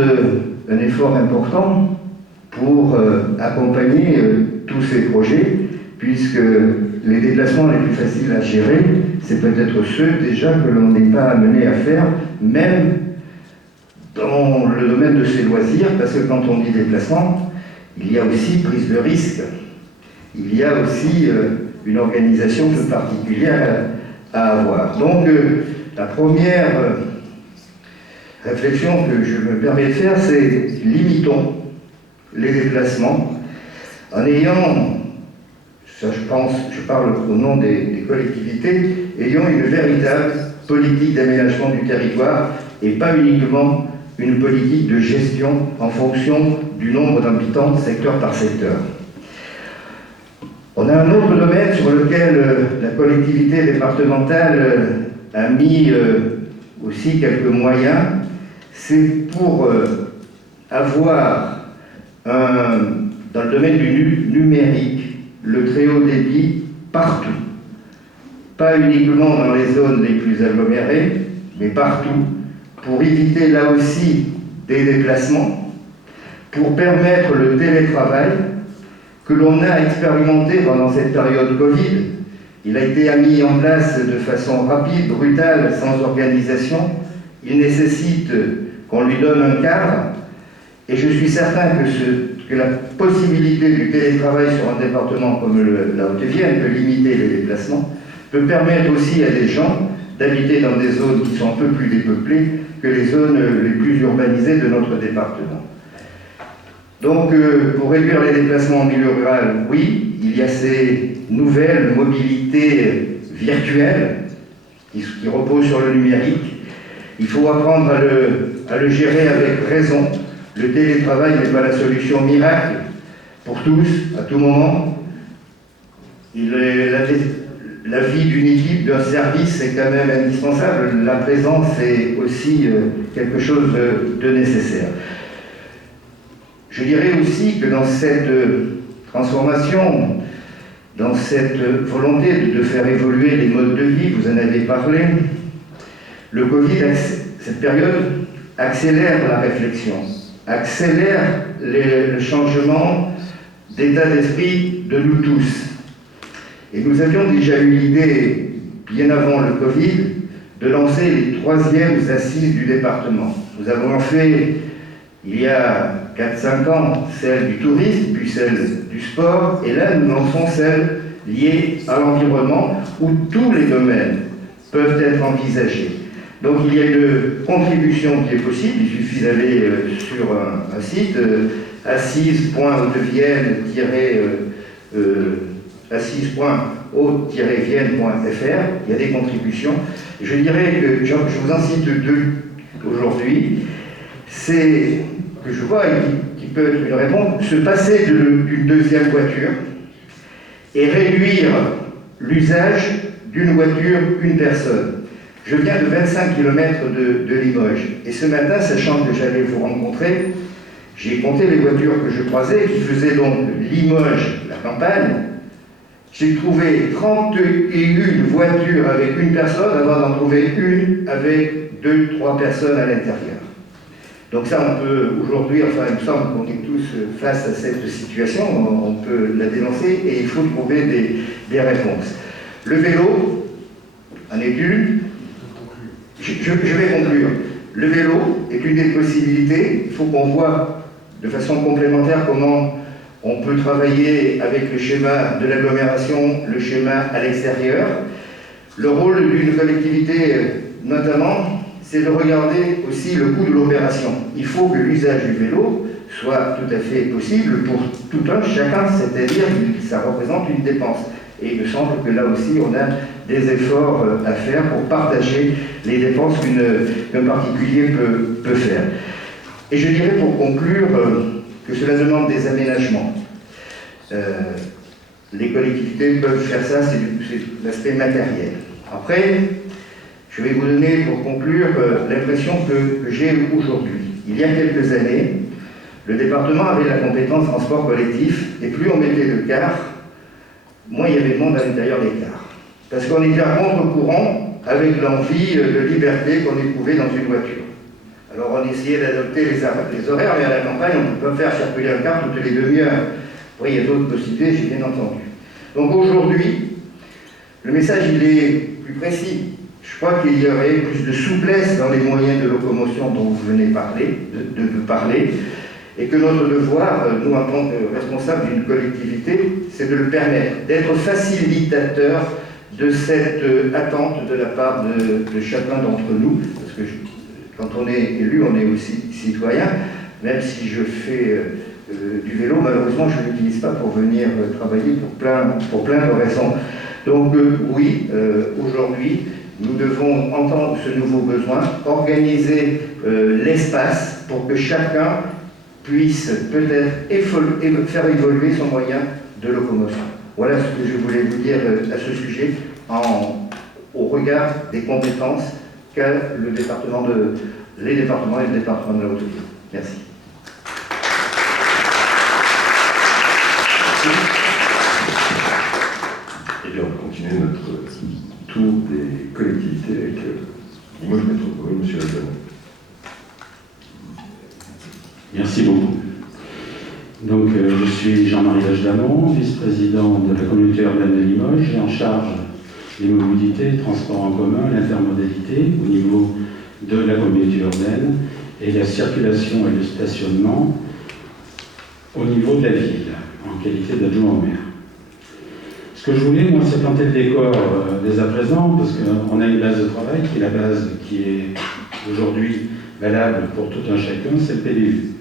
un effort important pour accompagner tous ces projets, puisque les déplacements les plus faciles à gérer, c'est peut-être ceux déjà que l'on n'est pas amené à faire, même dans le domaine de ses loisirs, parce que quand on dit déplacement, il y a aussi prise de risque. Il y a aussi une organisation toute particulière à avoir. Donc, la première réflexion que je me permets de faire, c'est limitons les déplacements en ayant, ça je pense, je parle au nom des collectivités, ayant une véritable politique d'aménagement du territoire et pas uniquement une politique de gestion en fonction du nombre d'habitants secteur par secteur. On a un autre domaine sur lequel la collectivité départementale a mis aussi quelques moyens, c'est pour avoir dans le domaine du numérique le très haut débit partout. Pas uniquement dans les zones les plus agglomérées, mais partout, pour éviter là aussi des déplacements, pour permettre le télétravail que l'on a expérimenté pendant cette période Covid. Il a été mis en place de façon rapide, brutale, sans organisation. Il nécessite qu'on lui donne un cadre, et je suis certain que la possibilité du télétravail sur un département comme la Haute-Vienne peut limiter les déplacements, peut permettre aussi à des gens d'habiter dans des zones qui sont un peu plus dépeuplées que les zones les plus urbanisées de notre département. Donc, pour réduire les déplacements en milieu rural, oui, il y a ces nouvelles mobilités virtuelles qui reposent sur le numérique. Il faut apprendre à le gérer avec raison. Le télétravail n'est pas la solution miracle pour tous, à tout moment. La vie d'une équipe, d'un service, est quand même indispensable. La présence est aussi quelque chose de nécessaire. Je dirais aussi que dans cette transformation, dans cette volonté de faire évoluer les modes de vie, vous en avez parlé, le Covid, cette période, accélère la réflexion. accélère le changement d'état d'esprit de nous tous. Et nous avions déjà eu l'idée, bien avant le Covid, de lancer les 3e assises du département. Nous avons fait, il y a 4-5 ans, celle du tourisme, puis celle du sport, et là nous lançons celle liée à l'environnement, où tous les domaines peuvent être envisagés. Donc il y a une contribution qui est possible, il suffit d'aller sur un site, assise.vienne.fr, il y a des contributions. Je dirais que, je vous en cite 2 aujourd'hui, c'est que je vois qui peut être une réponse, se passer d'une 2e voiture et réduire l'usage d'une voiture, une personne. Je viens de 25 km de Limoges, et ce matin, sachant que j'allais vous rencontrer, j'ai compté les voitures que je croisais, qui faisaient donc Limoges, la campagne. J'ai trouvé 31 voitures avec une personne, avant d'en trouver une avec 2-3 personnes à l'intérieur. Donc ça, on peut aujourd'hui, enfin il me semble qu'on est tous face à cette situation, on peut la dénoncer et il faut trouver des réponses. Le vélo en est une. Je vais conclure. Le vélo est une des possibilités. Il faut qu'on voit de façon complémentaire comment on peut travailler avec le schéma de l'agglomération, le schéma à l'extérieur. Le rôle d'une collectivité, notamment, c'est de regarder aussi le coût de l'opération. Il faut que l'usage du vélo soit tout à fait possible pour tout un chacun, c'est-à-dire que ça représente une dépense. Et il me semble que là aussi, on a des efforts à faire pour partager les dépenses qu'un particulier peut faire. Et je dirais pour conclure que cela demande des aménagements. Les collectivités peuvent faire ça, c'est l'aspect matériel. Après, je vais vous donner, pour conclure, l'impression que j'ai aujourd'hui. Il y a quelques années, le département avait la compétence transport collectif, et plus on mettait de cars, moins il y avait de monde à l'intérieur des cars. Parce qu'on était à contre-courant avec l'envie de liberté qu'on éprouvait dans une voiture. Alors on essayait d'adopter les horaires, mais à la campagne, on ne peut pas faire circuler un car toutes les demi-heures. Oui, il y a d'autres possibilités, j'ai bien entendu. Donc aujourd'hui, le message, il est plus précis. Je crois qu'il y aurait plus de souplesse dans les moyens de locomotion dont vous venez de parler, et que notre devoir, nous en tant que responsables d'une collectivité, c'est de le permettre, d'être facilitateur de cette attente de la part de chacun d'entre nous, parce que quand on est élu, on est aussi citoyen, même si je fais du vélo, malheureusement, je ne l'utilise pas pour venir travailler pour plein de raisons. Donc oui, aujourd'hui, nous devons entendre ce nouveau besoin, organiser l'espace pour que chacun puisse peut-être faire évoluer son moyen de locomotion. Voilà ce que je voulais vous dire à ce sujet, au regard des compétences qu'a les départements et le département de la Haute-Vienne. Merci. Et bien, on va continuer notre tour des collectivités avec Limoges Métropole, M. Aldamon. Merci beaucoup. Donc, je suis Jean-Marie Aldamon, vice-président de la communauté urbaine de Limoges, et en charge des mobilités, transports en commun, l'intermodalité au niveau de la communauté urbaine et la circulation et le stationnement au niveau de la ville, en qualité d'adjoint au maire. Ce que je voulais, moi, c'est planter le décor dès à présent, parce qu'on a une base de travail qui est la base qui est aujourd'hui valable pour tout un chacun, c'est le PDU.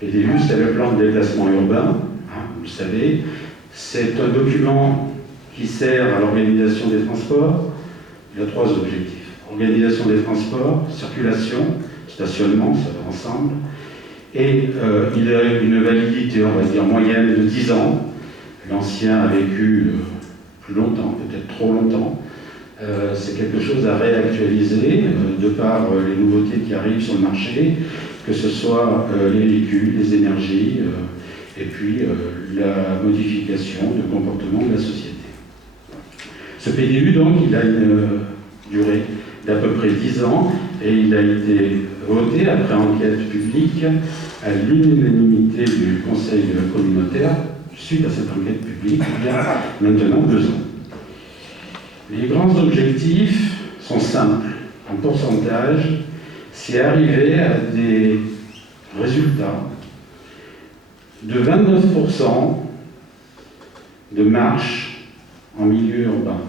PDU, c'est le plan de déplacement urbain, vous le savez. C'est un document qui sert à l'organisation des transports. Il a 3 objectifs. Organisation des transports, circulation, stationnement, ça va ensemble. Et il a une validité, on va dire, moyenne de 10 ans. L'ancien a vécu plus longtemps, peut-être trop longtemps. C'est quelque chose à réactualiser de par les nouveautés qui arrivent sur le marché, que ce soit les véhicules, les énergies, et puis la modification de comportement de la société. Ce PDU, donc, il a une durée d'à peu près 10 ans, et il a été voté après enquête publique à l'unanimité du Conseil communautaire suite à cette enquête publique il y a maintenant 2 ans. Les grands objectifs sont simples. En pourcentage, c'est arriver à des résultats de 29% de marche en milieu urbain.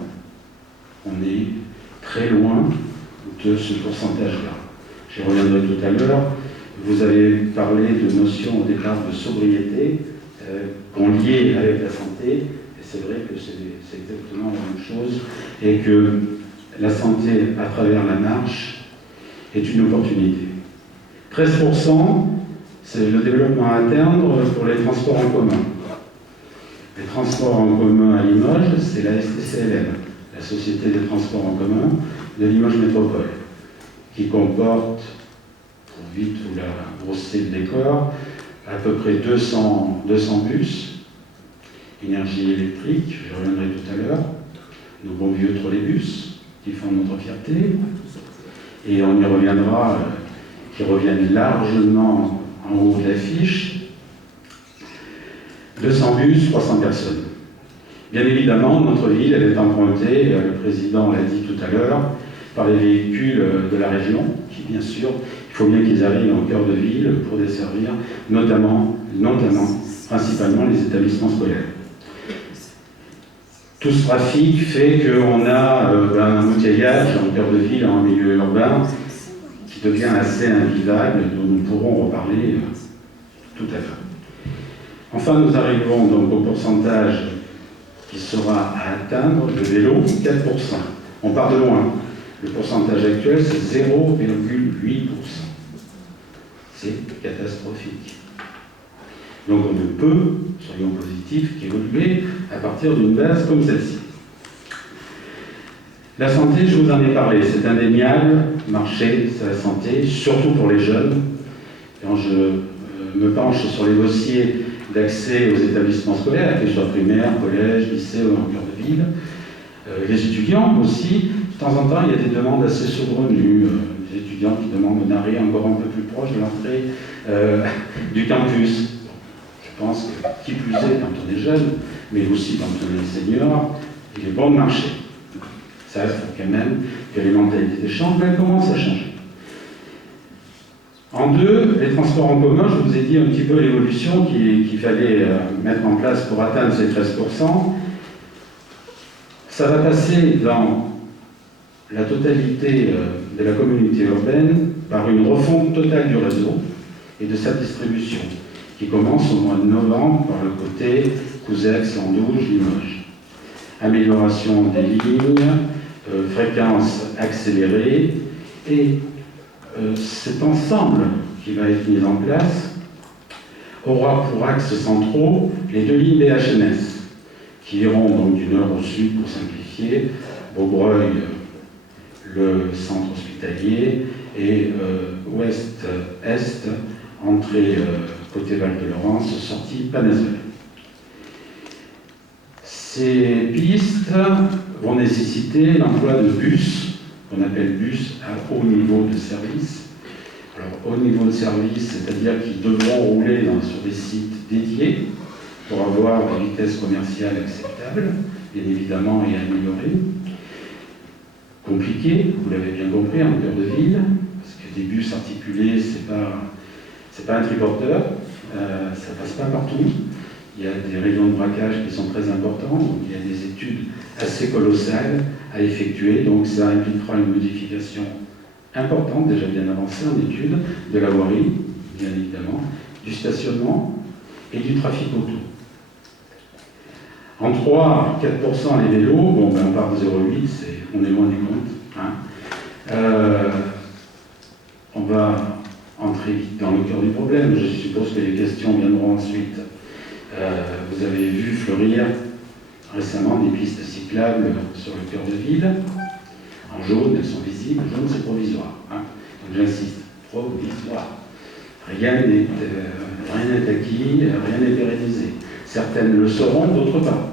On est très loin de ce pourcentage-là. J'y reviendrai tout à l'heure. Vous avez parlé de notions au départ de sobriété qu'on liait avec la santé, et c'est vrai que c'est exactement la même chose, et que la santé à travers la marche est une opportunité. 13%, c'est le développement à atteindre pour les transports en commun. Les transports en commun à Limoges, c'est la STCLM, la Société des transports en commun de Limoges Métropole, qui comporte, pour vite vous la brosser le décor, à peu près 200 bus, énergie électrique, je reviendrai tout à l'heure, nos bons vieux trolleybus qui font notre fierté, et on y reviendra, qui reviennent largement en haut de l'affiche. 200 bus, 300 personnes. Bien évidemment, notre ville, elle est empruntée, le président l'a dit tout à l'heure, par les véhicules de la région, qui bien sûr, il faut bien qu'ils arrivent en cœur de ville pour desservir notamment, principalement les établissements scolaires. Tout ce trafic fait qu'on a un embouteillage en cœur de ville, en milieu urbain, qui devient assez invivable, dont nous pourrons reparler tout à l'heure. Enfin, nous arrivons donc au pourcentage qui sera à atteindre de vélo, 4%. On part de loin. Le pourcentage actuel, c'est 0,8%. C'est catastrophique. Donc on ne peut, soyons positifs, qu'évoluer à partir d'une base comme celle-ci. La santé, je vous en ai parlé, c'est indéniable, marcher, c'est la santé, surtout pour les jeunes. Quand je me penche sur les dossiers d'accès aux établissements scolaires, qu'ils soient primaires, collèges, lycées ou en cœur de ville, les étudiants aussi, de temps en temps, il y a des demandes assez saugrenues, des étudiants qui demandent un arrêt encore un peu plus proche de l'entrée du campus. Je pense que, qui plus est, quand on est jeune, mais aussi quand on est senior, il est bon de marcher. Ça, il faut quand même que les mentalités changent, mais elles commencent à changer. En deux, les transports en commun, je vous ai dit un petit peu l'évolution qu'il fallait mettre en place pour atteindre ces 13%. Ça va passer dans la totalité de la communauté urbaine par une refonte totale du réseau et de sa distribution, qui commence au mois de novembre par le côté Couzex, Landouge, Limoges. Amélioration des lignes, fréquence accélérée, et cet ensemble qui va être mis en place aura pour axes centraux les 2 lignes des HNS, qui iront donc du nord au sud pour simplifier, Beaubreuil, le centre hospitalier, et ouest-est, entrée côté Val-de-Laurence, sortie Panazol. Ces pistes vont nécessiter l'emploi de bus, qu'on appelle bus à haut niveau de service. Alors, haut niveau de service, c'est-à-dire qu'ils devront rouler sur des sites dédiés pour avoir une vitesse commerciale acceptable, bien évidemment, et améliorée. Compliqué, vous l'avez bien compris, en cœur de ville, parce que des bus articulés, c'est pas un triporteur, ça passe pas partout. Il y a des rayons de braquage qui sont très importants, donc il y a des études assez colossales à effectuer, donc ça impliquera une modification importante, déjà bien avancée en études, de la voirie, bien évidemment, du stationnement et du trafic auto. En 3, 4% les vélos, bon ben on part de 0,8, on est loin du compte. Hein. On va entrer vite dans le cœur du problème, je suppose que les questions viendront ensuite. Vous avez vu fleurir récemment des pistes cyclables sur le cœur de ville. En jaune, elles sont visibles, jaune c'est provisoire. Hein. Donc j'insiste, provisoire. Rien n'est acquis, rien n'est pérennisé. Certaines le seront, d'autres pas.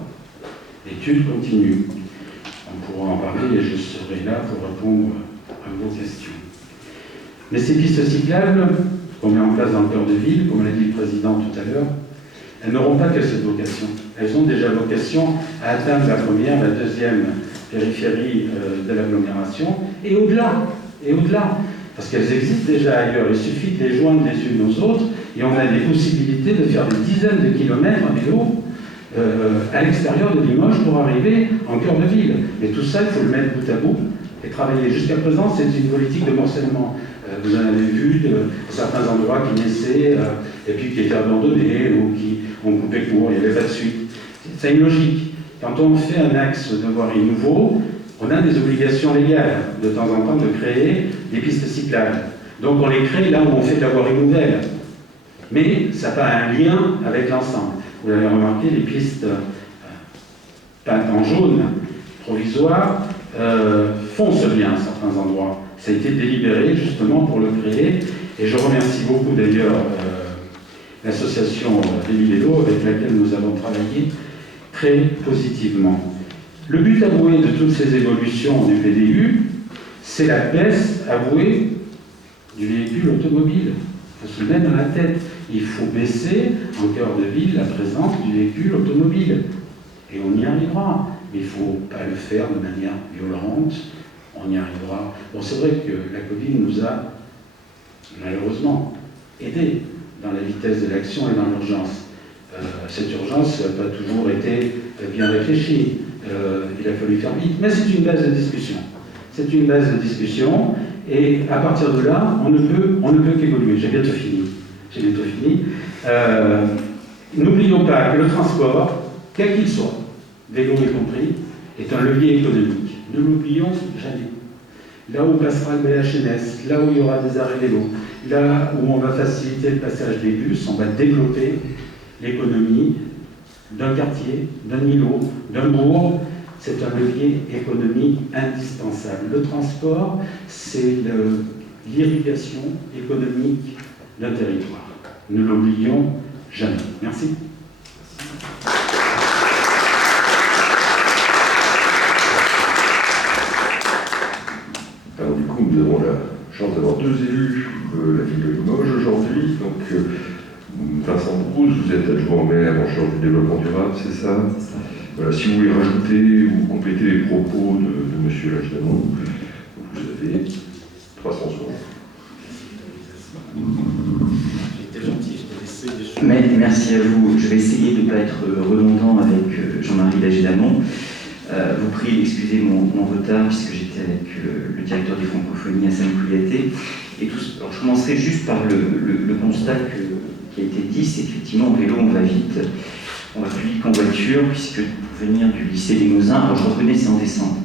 L'étude continue. On pourra en parler et je serai là pour répondre à vos questions. Mais ces pistes cyclables qu'on met en place dans le cœur de ville, comme l'a dit le président tout à l'heure, elles n'auront pas que cette vocation. Elles ont déjà vocation à atteindre la première, la deuxième périphérie de l'agglomération, et au-delà. Et au-delà. Parce qu'elles existent déjà ailleurs. Il suffit de les joindre les unes aux autres, et on a des possibilités de faire des dizaines de kilomètres en vélo à l'extérieur de Limoges pour arriver en cœur de ville. Et tout ça, il faut le mettre bout à bout et travailler. Jusqu'à présent, c'est une politique de morcellement. Vous en avez vu de certains endroits qui naissaient et puis qui étaient abandonnés ou qui ont coupé court, il n'y avait pas de suite. C'est une logique. Quand on fait un axe de voirie nouveau, on a des obligations légales de temps en temps de créer des pistes cyclables. Donc on les crée là où on fait de la voirie nouvelle. Mais ça n'a pas un lien avec l'ensemble. Vous l'avez remarqué, les pistes peintes en jaune, provisoires, font ce lien à certains endroits. Ça a été délibéré justement pour le créer. Et je remercie beaucoup d'ailleurs l'association Rémi Vélo avec laquelle nous avons travaillé très positivement. Le but avoué de toutes ces évolutions du PDU, c'est la baisse avouée du véhicule automobile. Il faut se mettre dans la tête. Il faut baisser en cœur de ville la présence du véhicule automobile. Et on y arrivera. Mais il ne faut pas le faire de manière violente. On y arrivera. Bon, c'est vrai que la Covid nous a malheureusement aidés dans la vitesse de l'action et dans l'urgence. Cette urgence n'a pas toujours été bien réfléchie. Il a fallu faire vite, mais c'est une base de discussion. C'est une base de discussion, et à partir de là, on ne peut qu'évoluer. J'ai bientôt fini. N'oublions pas que le transport, quel qu'il soit, vélo y compris, est un levier économique. Ne l'oublions jamais. Là où passera le BHNS, là où il y aura des arrêts vélo, là où on va faciliter le passage des bus, on va développer l'économie d'un quartier, d'un îlot, d'un bourg. C'est un levier économique indispensable. Le transport, c'est l'irrigation économique d'un territoire. Ne l'oublions jamais. Merci. Alors du coup, nous avons la chance d'avoir deux élus de la ville de Limoges aujourd'hui. Donc, Vincent Brousse, vous êtes adjoint au maire en charge du développement durable, c'est ça? Voilà, si vous voulez rajouter ou compléter les propos de M. Lachdamon, vous avez 300 secondes. Merci à vous. Je vais essayer de ne pas être redondant avec Jean-Marie Lachdamon. Vous prie d'excuser mon retard puisque j'étais avec le directeur des francophonies à Saint-Couillaté. Alors je commencerai juste par le constat qui a été dit, c'est qu'effectivement en vélo on va vite, on va plus vite qu'en voiture, puisque pour venir du lycée Limousin, alors je reconnais c'est en descente.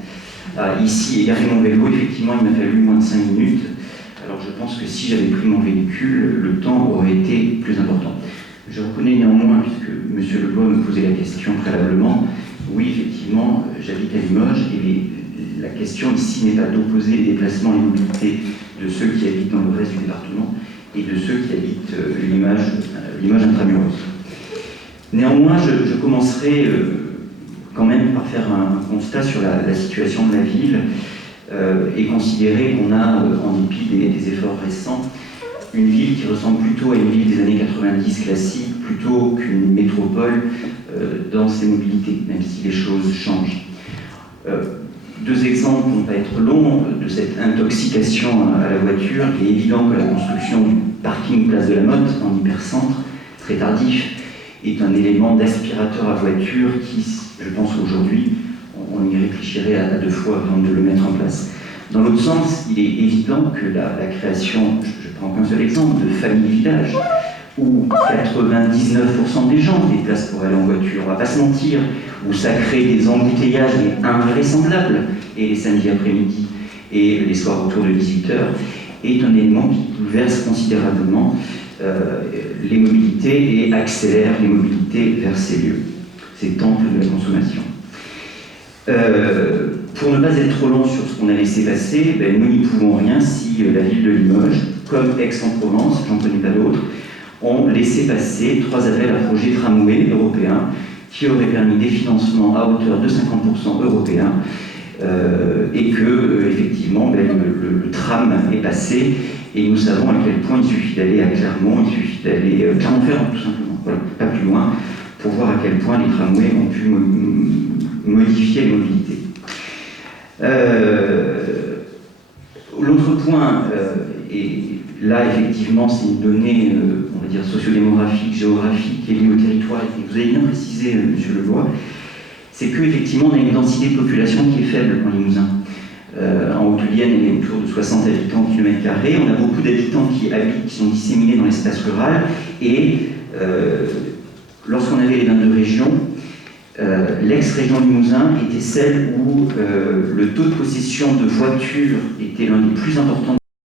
Ici, égarer mon vélo, effectivement il m'a fallu moins de 5 minutes. Alors je pense que si j'avais pris mon véhicule, le temps aurait été plus important. Je reconnais néanmoins, puisque M. Lebois me posait la question préalablement, oui effectivement j'habite à Limoges et la question ici n'est pas d'opposer les déplacements et les mobilités de ceux qui habitent dans le reste du département et de ceux qui habitent Limoges intramuros. Néanmoins, je commencerai quand même par faire un constat sur la situation de la ville et considérer qu'on a, en dépit des efforts récents, une ville qui ressemble plutôt à une ville des années 90 classique, plutôt qu'une métropole dans ses mobilités, même si les choses changent. Deux exemples ne vont pas être longs de cette intoxication à la voiture. Il est évident que la construction du parking Place de la Motte en hypercentre, très tardif, est un élément d'aspirateur à voiture qui, je pense qu'aujourd'hui, on y réfléchirait à deux fois avant de le mettre en place. Dans l'autre sens, il est évident que la création, je prends qu'un seul exemple, de familles villages, où 99% des gens se déplacent pour aller en voiture, on ne va pas se mentir, où ça crée des embouteillages invraisemblables, et les samedis après-midi et les soirs autour de 18h, est un élément qui bouleverse considérablement les mobilités et accélère les mobilités vers ces lieux, ces temples de la consommation. Pour ne pas être trop long sur ce qu'on a laissé passer, nous n'y pouvons rien si la ville de Limoges, comme Aix-en-Provence, j'en connais pas d'autres, ont laissé passer 3 appels à projets tramway européens qui auraient permis des financements à hauteur de 50% européens et que, effectivement, le tram est passé Et nous savons à quel point il suffit d'aller à Clermont, il suffit d'aller Clermont-Ferrand tout simplement, voilà, pas plus loin, pour voir à quel point les tramways ont pu modifier les mobilités. L'autre point, et là effectivement c'est une donnée, on va dire sociodémographique, géographique, qui est liée au territoire, et que vous avez bien précisé, monsieur Leloy, c'est qu'effectivement on a une densité de population qui est faible en Limousin. En Haute-Vienne, elle est autour de 60 habitants au kilomètre carré. On a beaucoup d'habitants qui habitent, qui sont disséminés dans l'espace rural. Et lorsqu'on avait les 22 régions, l'ex-région Limousin était celle où le taux de possession de voitures était l'un des plus importants